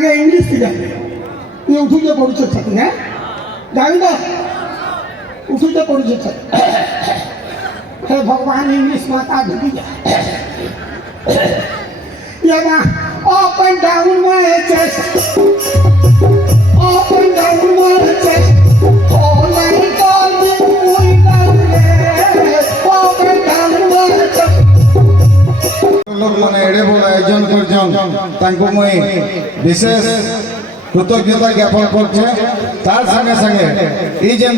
আগে ইংলিশ শিখাবে তুই উঠুতে পড়ছ ছাত্র হ্যাঁ জানি না উঠুতে পড়ছ ছাত্র হে ভগবান ইংলিশ মাতা ঢুকি যায় up and down my chest up and down my chest all I got is up and down my chest लोग माने एड़े बड़ आयोजन करछन तांको मुई विशेष कृतज्ञता ज्ञापन करछे तार संगे संगे ई जेन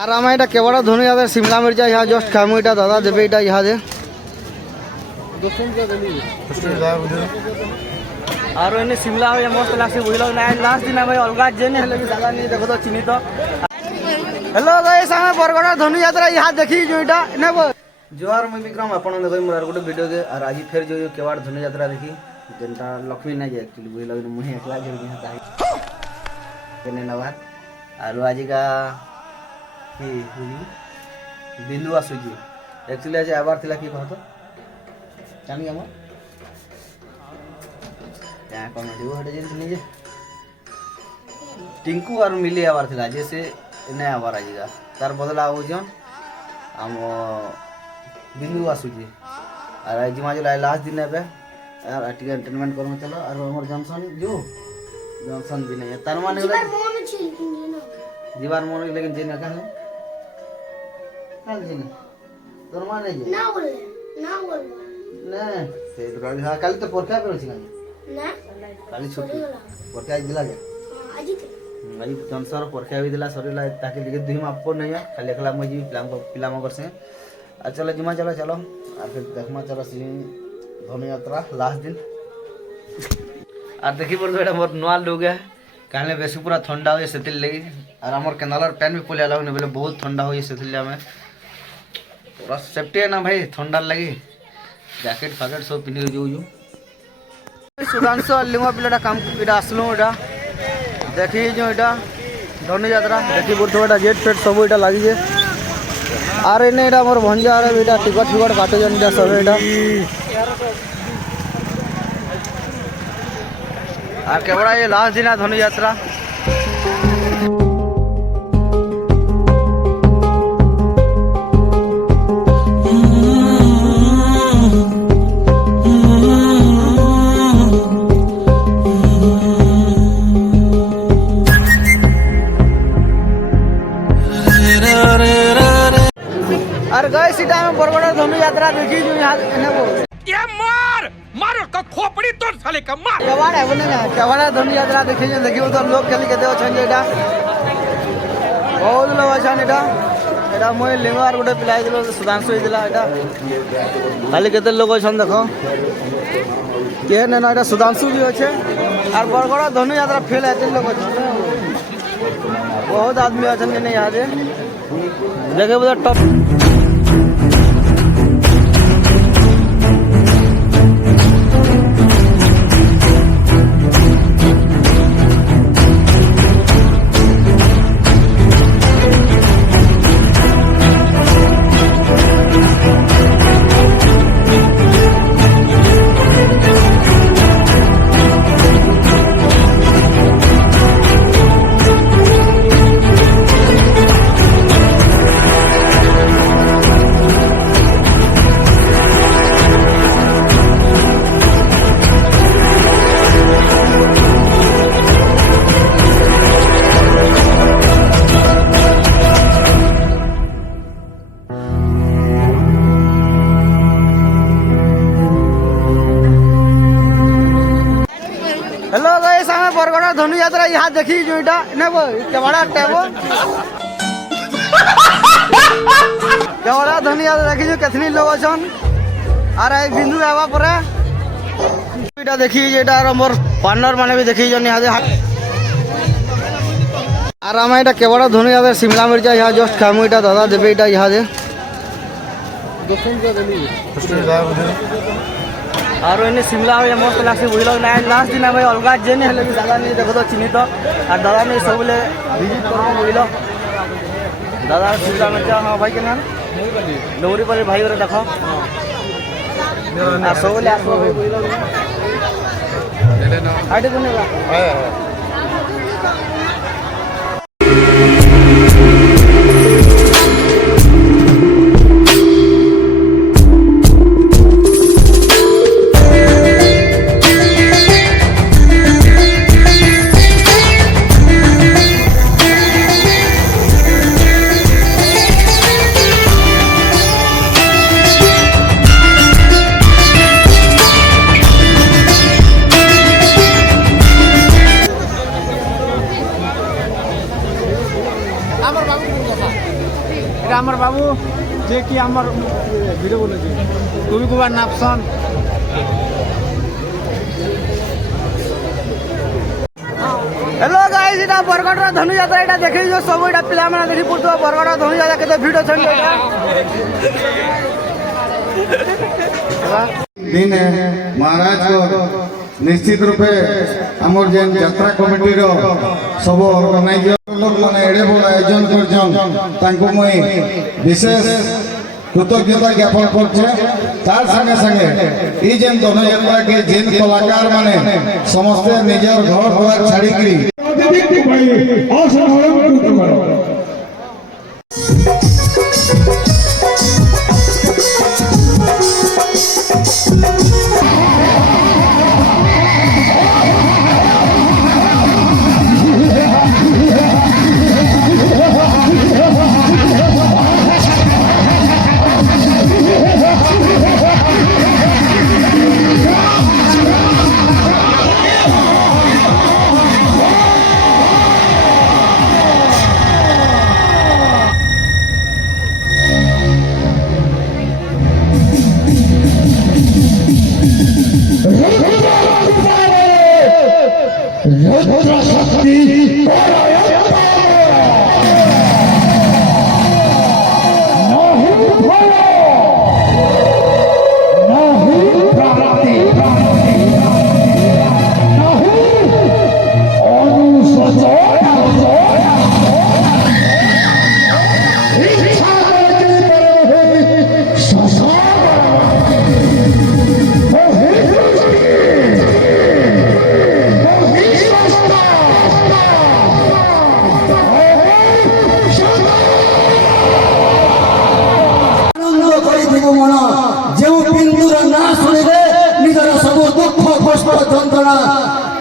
আর আমি এটা কেবড়া ধনু যাতে শিমলা মির্চা ইহা জস্ট খামু এটা দাদা দেবে এটা ইহা দে আর এনে শিমলা হয়ে মস্ত লাগছে বুঝল না লাস্ট দিন আমি অলগা জেনে হলে কি জায়গা নিয়ে দেখো তো চিনি তো হ্যালো গাইস আমি বরগড়া ধনু যাত্রা ইহা দেখি যেটা নেব জোহার মুই বিক্রম আপন দেখো মোর আর গোটে ভিডিও কে আর আজি ফের जो কেবড় ধনু যাত্রা দেখি যেটা লক্ষ্মী নাই যে एक्चुअली বুঝল না মুই একলা যে তাই কেনে নবা আর আজিকা কি বিন্দু আসুজি एक्चुअली आज आबार थिला की कहतो जानी हम क्या कॉमेडी वो हटे जिन नहीं जे टिंकू और मिली आबार थिला जैसे ने आबार आजीगा तार बदला हो जन हम बिंदु आसुजी और आज माजे लास्ट दिन पे यार टिक एंटरटेनमेंट करम चलो और हमर जॉनसन भी नहीं है तार माने जीवार मोन लेकिन जे ना कहले काल जे तोर माने जे ना बोले ना से दुराली हा काली तो पोरखा पे छी ना काली छुट्टी पोरखा आज दिला जे आज जॉनसन पोरखा भी दिला सरीला ताके लिखे दुई मापो नहीं है खाली एकला मजी पिला मगर से आ चलो जिमा चलो और फिर देखमा चलो सी धनु यात्रा लास्ट दिन और देखी पर एटा मोर नवा लोग है कहले बेसी पूरा ठंडा होय सेतिल लगी और हमर केनालर पैन भी खोले आला बोले बहुत ठंडा होय सेतिल में पूरा सेफ्टी है ना भाई ठंडा लगी जैकेट फैकेट सब पिनी जो सुधांशु लिंगा पिलाटा काम इटा आसलु इटा देखी जो इटा धनु यात्रा देखी बोलतो इटा जेट फेट सब इटा लागी जे आर एने इटा मोर भंजा आरे इटा टिकट फिकट काटे जन इटा सब इटा और केवड़ा ये लास्ट दिन है धनु यात्रा और गए सीटा में बरबड़ा धनु यात्रा देखी जो यहाँ ये मारो का खोपड़ी तोड़ साले का मार केवाड़ा है बोले ना केवाड़ा धनु यात्रा देखी जो देखी तो लोग खेली के देव छन एटा बहुत लोग छन एटा एटा मोय लिंगार गोटे पिलाई दिलो सुधांशु दिला एटा खाली केते लोग छन देखो के ना एटा सुधांशु भी होछे और बरगड़ा धनु यात्रा फेल आते लोग छन बहुत आदमी छन ने याद है जगह बहुत टॉप हेलो गाइस हमें बरगड़ा धनु यात्रा यहाँ देखी जो इटा नेबो केवड़ा टेबो केवड़ा धनु यात्रा देखी जो केथनी लोग अछन आर आई बिंदु आवा परे इटा देखी जेटा मोर पार्टनर माने भी देखी जन यहाँ আর আমার এটা কেবড়া ধনু যাদের শিমলা মির্চা ইহা জস্ট খামু এটা দাদা দেবে এটা ইহাদে আর এনে শিমলা হয়ে মস্ত লাগছে বুঝল না লাস্ট দিন আমি অলগা জেনে হলে দাদা নিয়ে দেখো তো চিহ্নিত আর দাদা নিয়ে সবলে ভিজিট করবো বুঝল দাদা শিমলা মির্চা হ্যাঁ ভাই কেন ডৌরি পালি ভাই ওরা দেখো আর সবলে আসবো বুঝল আইডি কোনে এটা আমার বাবু যে কি আমার ভিডিও বলেছে তুমি কুবার নাপসন हेलो गाइस এটা বরগড়র ধনুযাত্রা এটা দেখি যে সব এটা পিলা মানে দেখি পড়তো বরগড়র ধনুযাত্রা কেতে ভিডিও ছড়ি এটা दिन महाराज को निश्चित रूपे आमर जेन यात्रा कमिटी रो सब ऑर्गेनाइजर लोग माने एडे बड़ आयोजन करछन तांको मुई विशेष कृतज्ञता ज्ञापन करछे तार संगे संगे ई जेन धनुयात्रा के जेन कलाकार माने समस्त निजर घर द्वार छाड़ी करी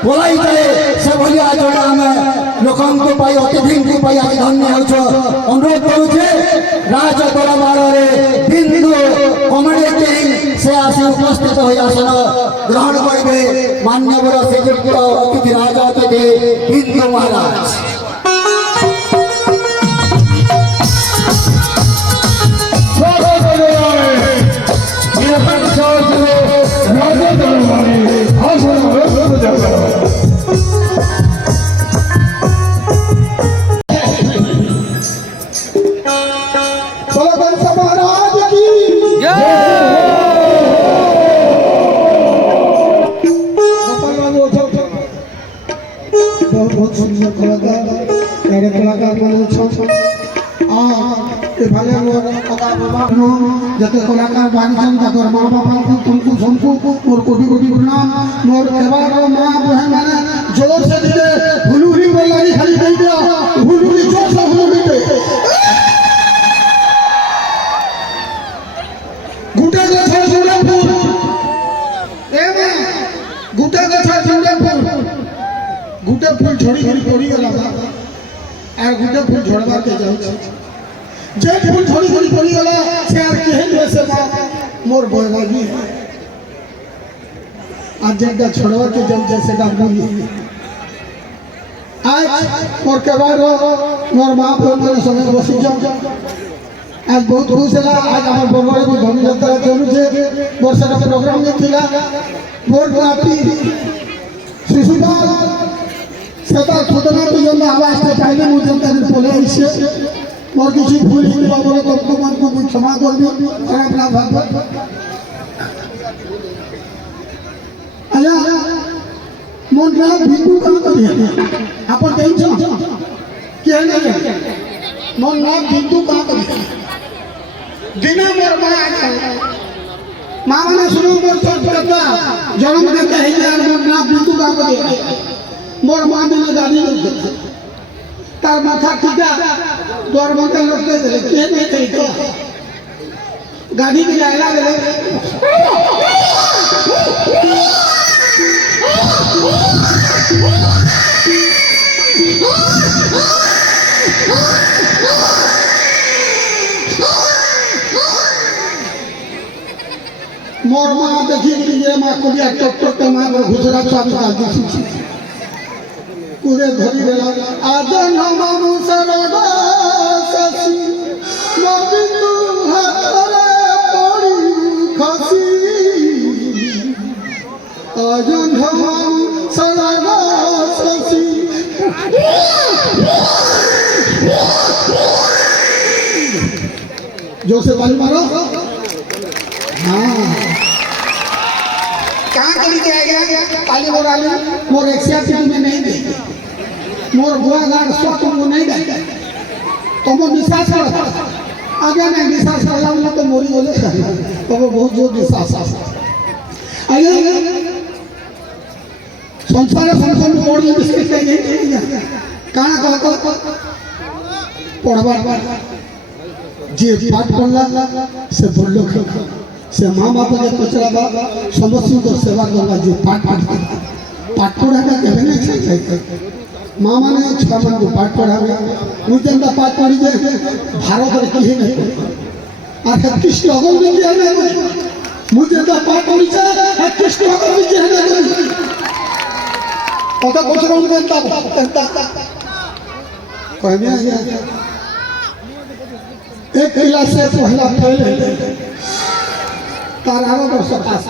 बोलाई जाए से भलिया जोड़ा हमें लोकन को पाई अतिथि को पाई आज धन्य हो अनुरोध करुचे राज दरबार रे बिंदु कमेडी टीम से आसी उपस्थित हो आसन ग्रहण करिवे मान्यवर श्रीयुक्त अतिथि राजा अतिथि बिंदु महाराज बहुत सुंदर कलाकार भाले जते कलाकार बांधन तोर माँ बापा तुमको समझो मोर कोटि कोटि प्रणाम मोर एबार माँ बहन माने जोर से दिले हुलुरी बोलाई खाली दे दिया हुलुरी जोर से हुलुरी दे गुटे गछा जुड़े फूल एमे गुटे गछा जुड़े फूल गुटे फूल झड़ी झड़ी पड़ी गला आ गुटे फूल झड़वा के जाऊ जे फूल झड़ी झड़ी पड़ी गला से आर केहन वैसे मोर बोयबागी आज जेगा छोड़वा के जाऊ जैसे डाबी आज मोर के बाद मोर मां बहन माने संगे बसी जाऊ आज बहुत खुश है आज हमार बरगड़ भी धनुयात्रा चलू छे वर्षा का प्रोग्राम में थिला मोर नाती शिशुपाल সেটা সুতরাং জন্য আওয়াজটা চাইলে মুঝে তাদের বলে এসে মোর কিছু ভুল হিন্দা বলে তোমাকে ক্ষমা করবি খারাপ না ভাববে আয়া মন রাত ভিন্দু কাম করি আপন টেনশন কে না মন রাত ভিন্দু কাম করি দিনে মোর মা মানে শুরু মোর ছোট কথা জন্ম দেতে হই আর মোর রাত ভিন্দু কাম করি মোর মা দিনে দাদি করতে তার মাথা টিকা তোর মাথা লড়তে দিলে কে দেখে তো গাড়ি দিয়ে আইলা গেলে मोर माँ देखी ये माँ को भी टकटक माँ को घुसरा स्वामी का दिखी पूरे धरी गेला आदन मामू सरदा ससी मोबिंदु हारे पड़ी खसी आदन मामू सरदा ससी जो से बाली मारो हाँ कहाँ कली के आ गया काली बोराली मोर एक्सियासी में नहीं दे मोर बुआ गाड़ सो तुमको नहीं दे तुम विश्वास करो अगर मैं विश्वास कर लाऊंगा तो मोरी बोले तो वो बहुत जोर विश्वास आइए संसार संसार में मोड़ बिस्किट चाहिए कहाँ कहता पढ़वा जे पाठ पढ़ला से बोलो से माँ बाप के पचराबा समस्त को सेवा करवा जे पाठ पढ़ाटा केबे नहीं चाहिए माँ माने छुआ मन को पाठ पढ़ावे मुझे तो पाठ पढ़ी जे भारत रे कहीं नहीं आखिर कृष्ण अगल में किया नहीं मुझे तो पाठ पढ़ी छे कृष्ण अगल में किया नहीं पता पचरा उनका कहने आ गया एक क्लास से पहला पहले तार 18 वर्ष पास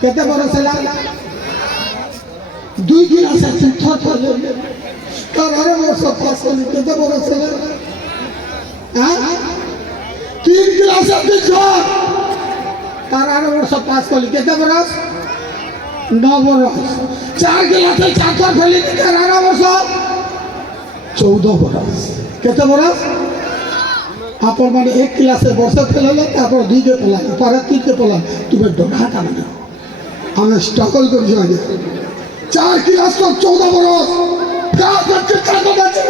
केते बरस है दुई क्लास से चतुर्थ तार 18 वर्ष पास केते बरस है हां 3 क्लास से चतुर्थ तार 18 वर्ष पास कर केते बरस 9 बरस 4 क्लास से चतुर्थ फैली तार 18 वर्ष 14 बरस केते बरस आपन माने एक क्लास से वर्ष खेलले तापर दुई के पला पर तीन के पला तुमे डोनाटा माने हम स्ट्रगल कर जाए 4 क्लास तो 14 बरस का करके का बचे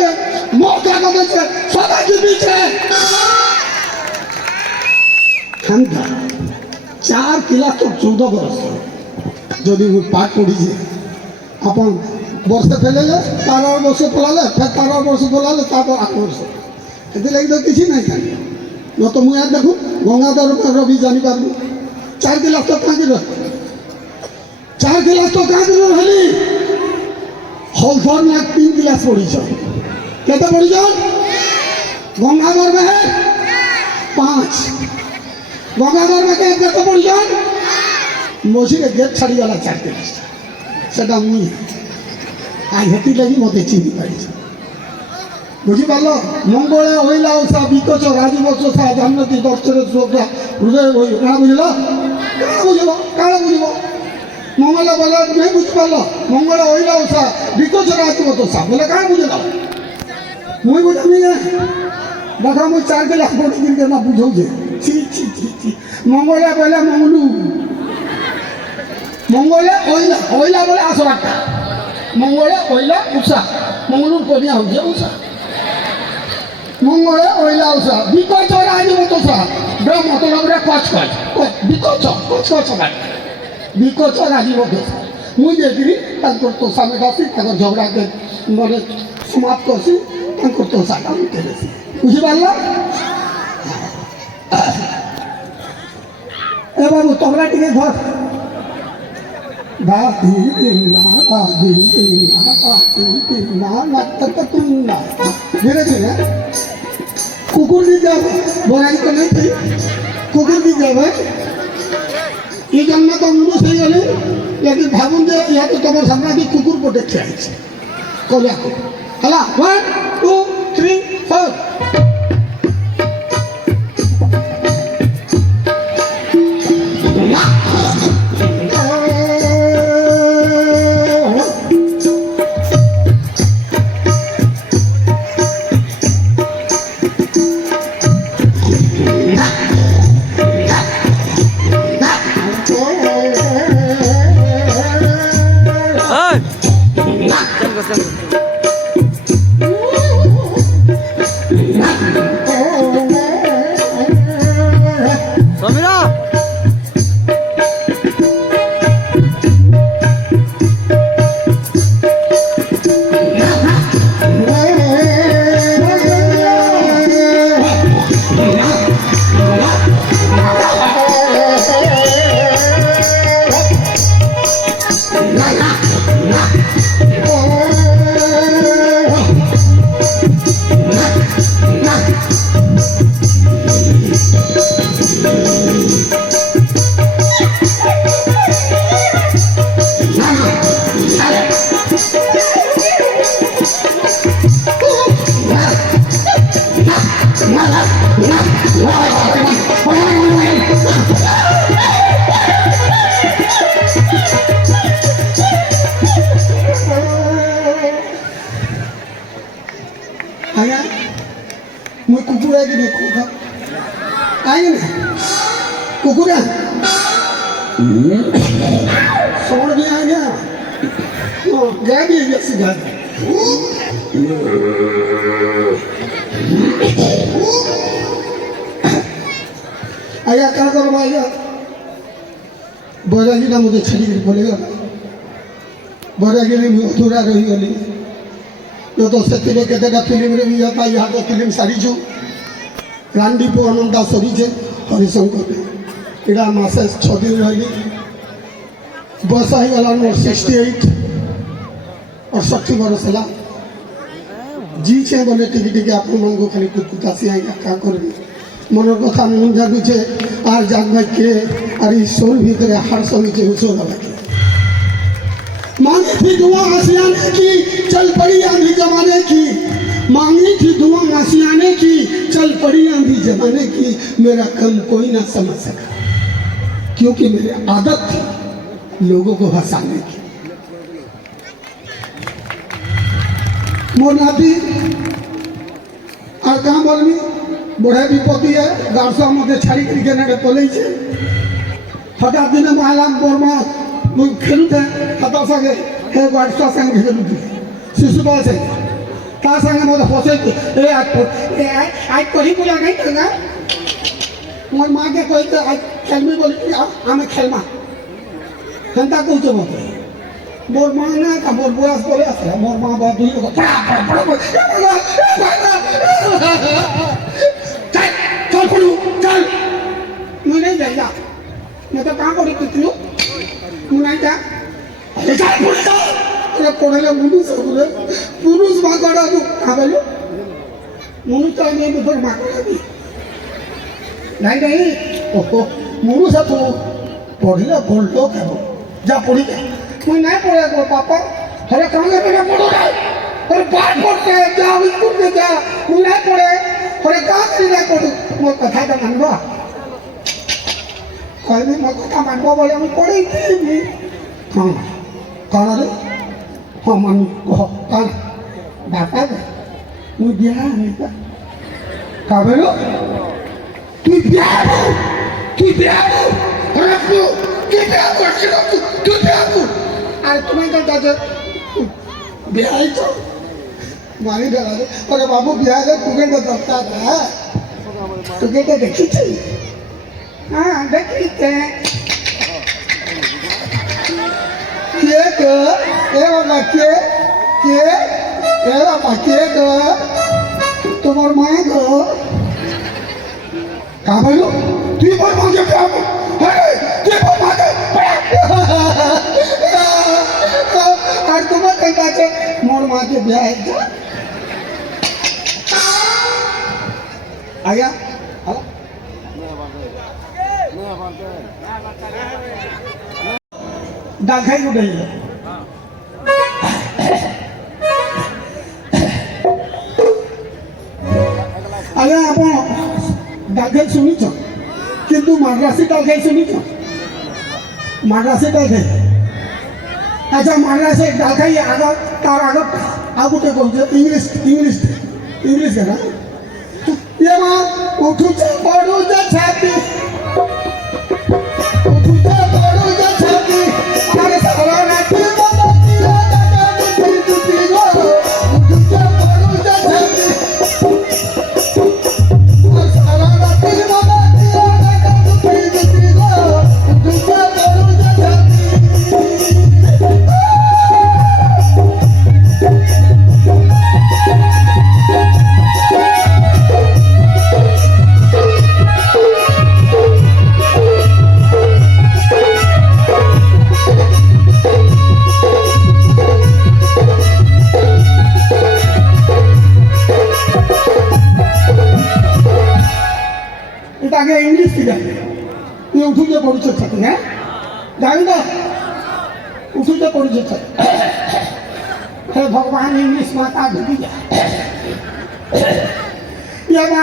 मौका का बचे सदा के बीच है हम 4 क्लास तो 14 बरस जदि वो पाठ पढ़ी जे अपन वर्ष खेलले 12 वर्ष पलाले फिर 12 वर्ष पलाले तापर 8 वर्ष एते लगी तो किसी नहीं खाली न तो मुझे देखो गंगाधर रवि जानी पार्बू 4 गिलास तो कहाँ गिर 4 गिलास तो कहाँ गिर रही हल्फर में 3 गिलास पड़ी छ केते पड़ी छ गंगाधर में है 5 गंगाधर में केते पड़ी छ मोसी के गेट छाड़ी वाला 4 गिलास सेटा मुई आई हेती लगी मते चिनी पाई बुझी पालो मंगले हईला ओसा बिकच राजबंशा जानती दर्शने श्रोता हृदय क्या बुझल क्या बुझल मंगले बोले नहीं बुझ पाल मंगले हईला ओसा बिकच राजबंशा बोले क्या बुझल मुई बुझामी देखा मुझ 4 गिलास पढ़ी कि ना बुझौ जे छी छी छी छी मंगले बोले मंगलू मंगले हईला हईला बोले आसराटा मंगले हईला उषा मंगलू कोनिया हो जे उषा मंगले ओइला उषा बिकच राजबंशा ब्रह्म तो लगे कच बिकच राजबंशा मुझे देखी तो सामने गासी झगड़ा के मैंने समाप्त करसी तो साका बुझी पाला ए बाबू तबला टिके धर दादी धीरे धीरे कुकुर भी जाओ बोराई तो नहीं थी कुकुर भी जाओ ये जन्म तो मुझे सही गले लेकिन भावुन जे या तो तुम्हारे सामने भी कुकुर को देखे आई କରିବା ହେଲା 1 2 3 4 समीरा आया मैं कुकुरा की देखो था आए ना कुकुरा सोड़ भी आ गया गया भी जैसे गा आया क्या करो भाई बोला ना मुझे छड़ी कर बोलेगा बोला कि नहीं अधूरा रही गली तो ସେଥିରେ କେତେଟା ଫିଲ୍ମରେ ବି હતા ଇହାଦ ଫିଲ୍ମ ସାରିଛୁ ରାଣ୍ଡିପୁ ଆନନ୍ଦା ସରିଛେ ହରିଶଙ୍କର ଏଇଟା ମାସେ 6 ଦିନ ରହିଲି ବୟସ ହେଇଗଲା ମୋର 68 68 ବରଷ ହେଲା ଜିଛେ ବୋଲେ ଟିକେ ଟିକେ ଆପଣମାନଙ୍କୁ ଖାଲି କୁତକୁତାସି ଆଜ୍ଞା କାଁ କରିବି ମନର କଥା ମନ ଜାଗୁଛେ ଆର୍ ଜାଗବାକେ ଆର୍ ଇ ସୋର ଭିତରେ ହାଡ଼ ସଙ୍ଗିଛେ ଉଷୋ ଦେବାକେ मांगी थी दुआ आसियाने की चल पड़ी आंधी जमाने की मांगी थी दुआ आसियाने की चल पड़ी आंधी जमाने की मेरा कम कोई ना समझ सका क्योंकि मेरी आदत थी लोगों को हंसाने की मोर नाती और कहाँ बोलमी बड़े विपत्ति है गार्सा मध्य छाड़ी करके नेड़े पलई छे हठात दिन महिला बोरमा मुझ खेलते हता संगे हे वाट्सअप संगे खेलते शिशुपाल से ता संगे मोर फसे ए आज कहीं बोला नहीं करना मोर मां के कहते आज खेलमी बोली हमें खेलमा हंता कहते मत मोर मां ना का मोर बॉस बोले असला मोर मां बहुत दुई को चल पड़ू चल मैं नहीं जाएगा मैं तो कहाँ पड़ी कुछ लो मुनाइता ऐसा पुरुषा अरे पढ़ले मुनुष बोले पुरुष मागड़ा तू खाबलो मुनुष तो नहीं बिफर मागड़ा भी नहीं ओहो मुनुष तो पढ़ले बोलतो खाबो जा पढ़ी जा मैं नहीं पढ़े को पापा अरे कहाँ के मेरा पढ़ो रे अरे बात पढ़ते जा स्कूल में जा मैं नहीं पढ़े अरे कहाँ के नहीं पढ़ू मैं कथा का मानबा कहने मैं कथा मानबा बोले मैं पढ़ी थी हाँ कौन रे हाँ मन कह कौन बापा का मुझे बियाह नहीं था कब लो तू बियाह अरे तू बियाह अरे तुम्हें क्या दादा बियाह ही तो मारी डाला दे अरे बाबू बियाह है तुम्हें तो दफ्ता था तुम्हें तो देखी थी हाँ देखी थे ये के ये बाबा के ये बाबा के तुम्हार माँ को कहाँ बोलो तू बोल माँगे क्या अरे तू बोल माँगे और तुम्हें कहीं बातें मोर माँ के ब्याह है क्या आया दाखाई उठाई ଆଜ୍ଞା ଆପଣ ଡାଲଖାଇ ଶୁଣିଛ କିନ୍ତୁ ମାଡ୍ରାସୀ ଡାଲଖାଇ ଶୁଣିଛ ମାଡ୍ରାସୀ ଡାଲଖାଇ ଆଚ୍ଛା ମାଡ୍ରାସୀ ଡାଲଖାଇ ଆଗ ତାର ଆଗ ଆଉ ଗୋଟେ କହୁଛ ଇଂଲିଶ କେନା ये माँ उठुचे पड़ुचे छाती उठुचे पड़ुचे छाती अरे सारा रात बंदी दादा फिर टूटी गो उठुचे पड़ुचे छाती अरे सारा रात बंदी दादा फिर टूटी गो उठुचे पड़ुचे छाती आगे इंग्लिश की जाए ये उठूचे पड़ुचे छाती है जानी तो उठूचे पड़ुचे छाती हे भगवान इंग्लिश माता ढुकी जाए ये ना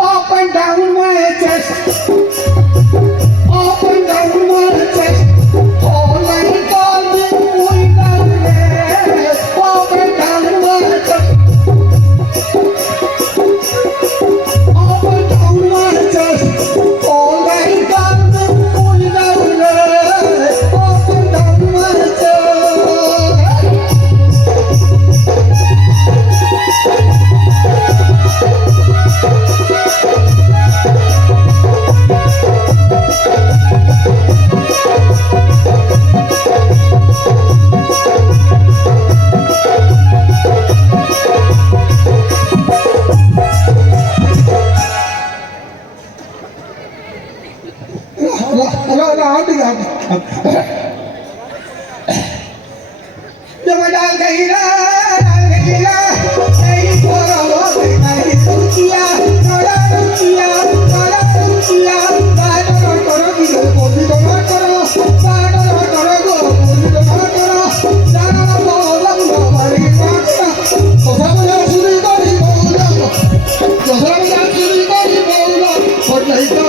up and down my chest up and down my chest all I call me we down there up and down my chest up and down my chest all I call me we down there up and down my chest जब डाल गई ना नहीं बोलो नहीं रुकिया थोड़ा रुकिया बाडो करो की बोली तो ना करो बाडो करो गो बोली तो ना करो जाना बोलो मारी ना तो सब यार सुनी करी बोलो तो सब यार सुनी करी बोलो और नहीं तो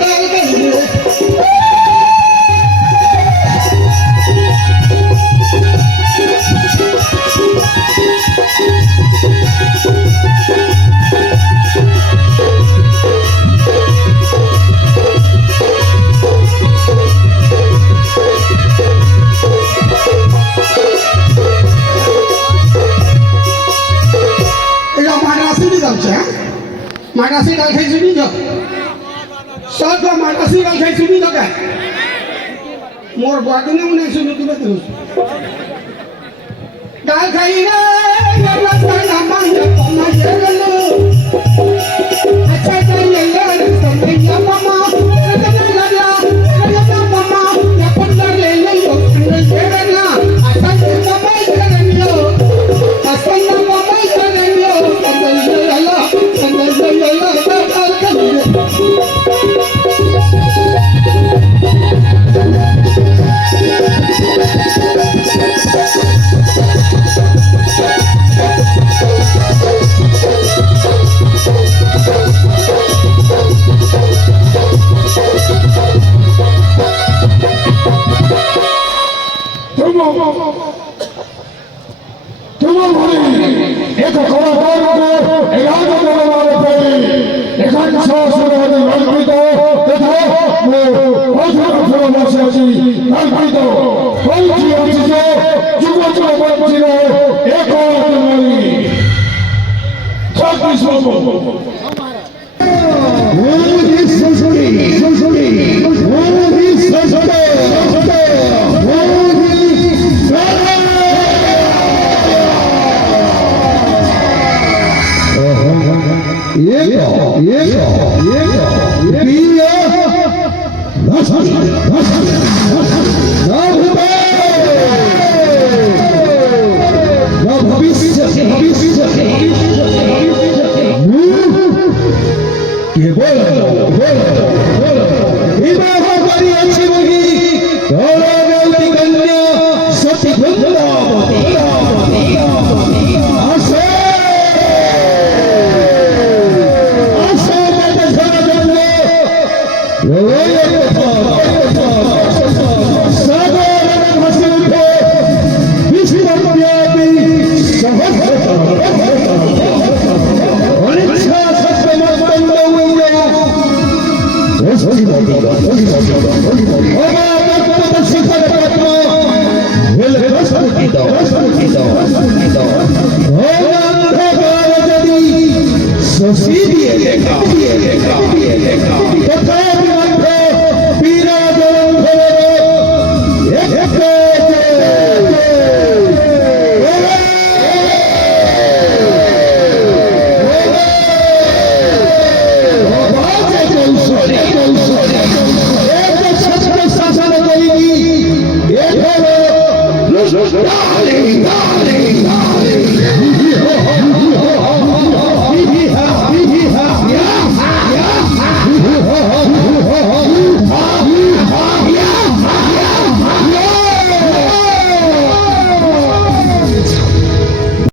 डाल गई मागासी डालखाई सुनी जो सब मागासी डालखाई सुनी जो क्या मोर बागने उन्हें सुनी तुम्हें तो डालखाई ना ये रास्ता नामा ये पम्मा ये गलो अच्छा अच्छा ये समय ये पम्मा ये लगा पम्मा ये पंडा ले यो ये गला अच्छा ये पम्मा ये गलो अच्छा ये पम्मा ये गलो संदल ये गला संदल ये गला डाल कर শশী দিয়ে লেখা